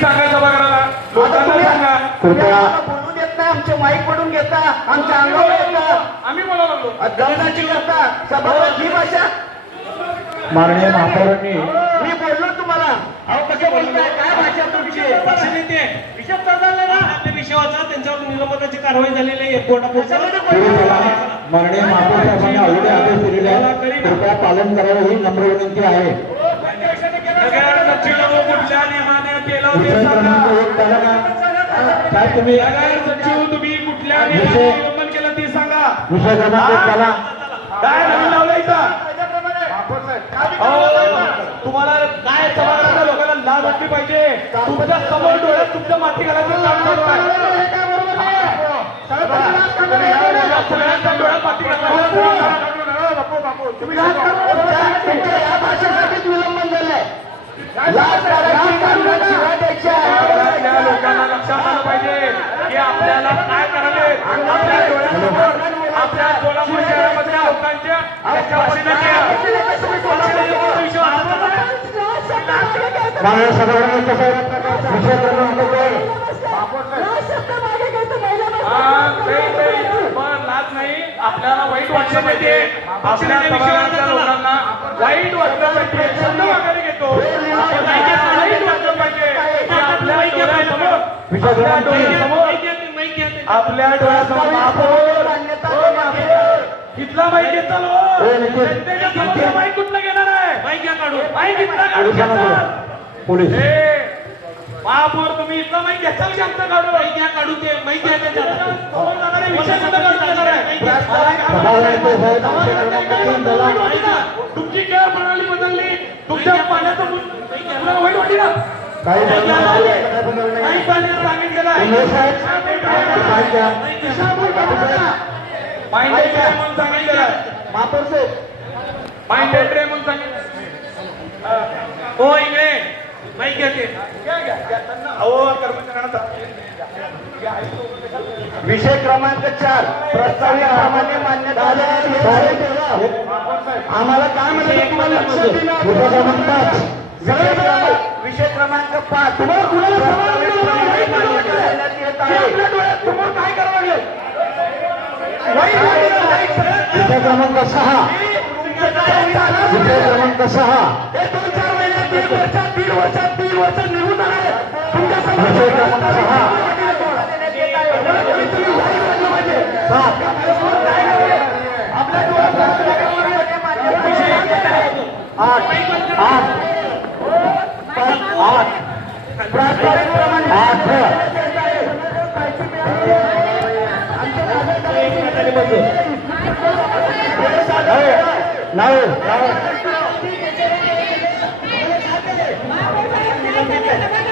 सांगा सभागृहाला, लोकांना सांगा. कृपया बोलू देत नाही, आमचे माईक पडून घेता, आमच्या अंगावर येता, आम्ही बोलायला लागलो. दमदाची करता. सभागृहात ही भाषा. माननीय महापौरांनी मी बोललो तुम्हाला, अहो कसं बोलताय, काय भाषा तुमची? विषय चालला ना आपल्या विषयाचा त्यांच्यावर निलंबनाची कारवाई झालेली आहे कोर्टापुढच्या. माननीय महापौर साहेबांनी ऑलरेडी आदेश दिलेले आहे, कृपया पालन करावं ही नम्र विनंती आहे. नगर सचिव कुठल्या नियमाने केलं ते विषय सांगा. क्रमांक 1 झाला ना काय तुम्ही नगर सचिव तुम्ही कुठल्या नियमाने उल्लंघन केलं ते सांगा. विषय क्रमांक 1 झाला. काय नवीन लावलंय इथं? तुम्हाला काय सभागृहाच्या लोकांना लाज वाटली पाहिजे. तुमच्या समोर डोळ्यात तुमच्या माती घालायचं काम चालू आहे. सगळ्यांच्या डोळ्यात माती घालायचं. या भाषेसाठीच विलंबन झालंय. लाज काढायची, काढून शिवाय द्यायच्या. या लोकांना लक्षात आलं पाहिजे की आपल्याला काय करावे. आपल्या डोळ्यासमोर आपल्या सोलापूर शहरामधल्या लोकांच्या माननीय सभागृहाने कसं विषय क्रमांक 2 लाज नाही. आपल्याला वाईट वाटलं पाहिजे. आपल्या सभागृहाच्या लोकांना वाईट वाटलं पाहिजे. शब्द वगैरे घेतो. वाईट वाटलं पाहिजे की आपल्या डोळ्यासमोर विषय क्रमांक 3 आपल्या डोळ्यासमोर महापौर इथला माईक घेतला माईक कुठला घेणार आहे. माईक घ्या काढून. माईक इथला काढून घेणार. पोलीस महापौर तुम्ही इथला माईक घेताल की आमचा काढून. माईक घ्या काढून ते माईक घ्या त्याच्यात विषय सुद्धा काढून देणार आहे. तुमची खेळ प्रणाली बदलली. तुमच्या पाण्याचं वाईट वाटली ना. काही माईक बांधण्यास सांगितलेलं आहे. माइंडेड रे म्हणून सांगितलेलं आहे. महापौर साहेब, माइंडेड रे म्हणून सांगितलं. हो इकडे माईक घेते. अहो कर्मचाऱ्यांना विषय क्रमांक 4 प्रस्तावित सामान्य मान्यता आम्हाला काय म्हणलं तुम्हाला लक्ष दिलं. विषय क्रमांक 5 तुम्हाला कुणाला समोर काय करावं लागेल. विषय क्रमांक 6 विषय क्रमांक 6 2-4 महिन्यात 1 वर्षात 3 वर्षात 3 वर्ष निघून आले. तुमच्या विषय क्रमांक 6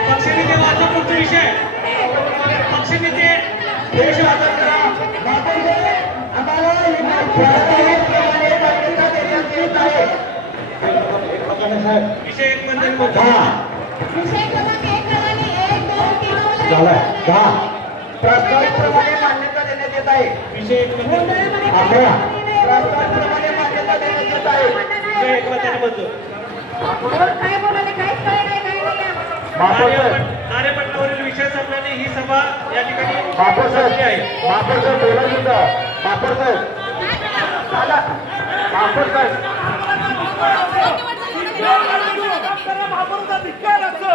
पक्षनेते वाचा पुढचा विषय. पक्षनेते हे विषय वाचा करा. विषय 1 मध्ये बोलतो. विषय क्रमांक 1 प्रमाणे 1, 2, 3 झालाय 10 प्रस्तावितप्रमाणे मान्यता देण्यात येत आहे. विषय 1 मध्ये 11 प्रस्तावितप्रमाणे मान्यता देण्यात येत आहे. विषय 1 मध्ये बोलतो. काय बोलायला काहीच कळलं नाही, काही नाही. कार्यपटलावरील विषय संपल्याने ही सभा या ठिकाणी बापूर संपली आहे. साहेब बापूर साहेब बोला सुद्धा बापूर साहेब बापूर साहेब महापौराचा धिक्कार असतो.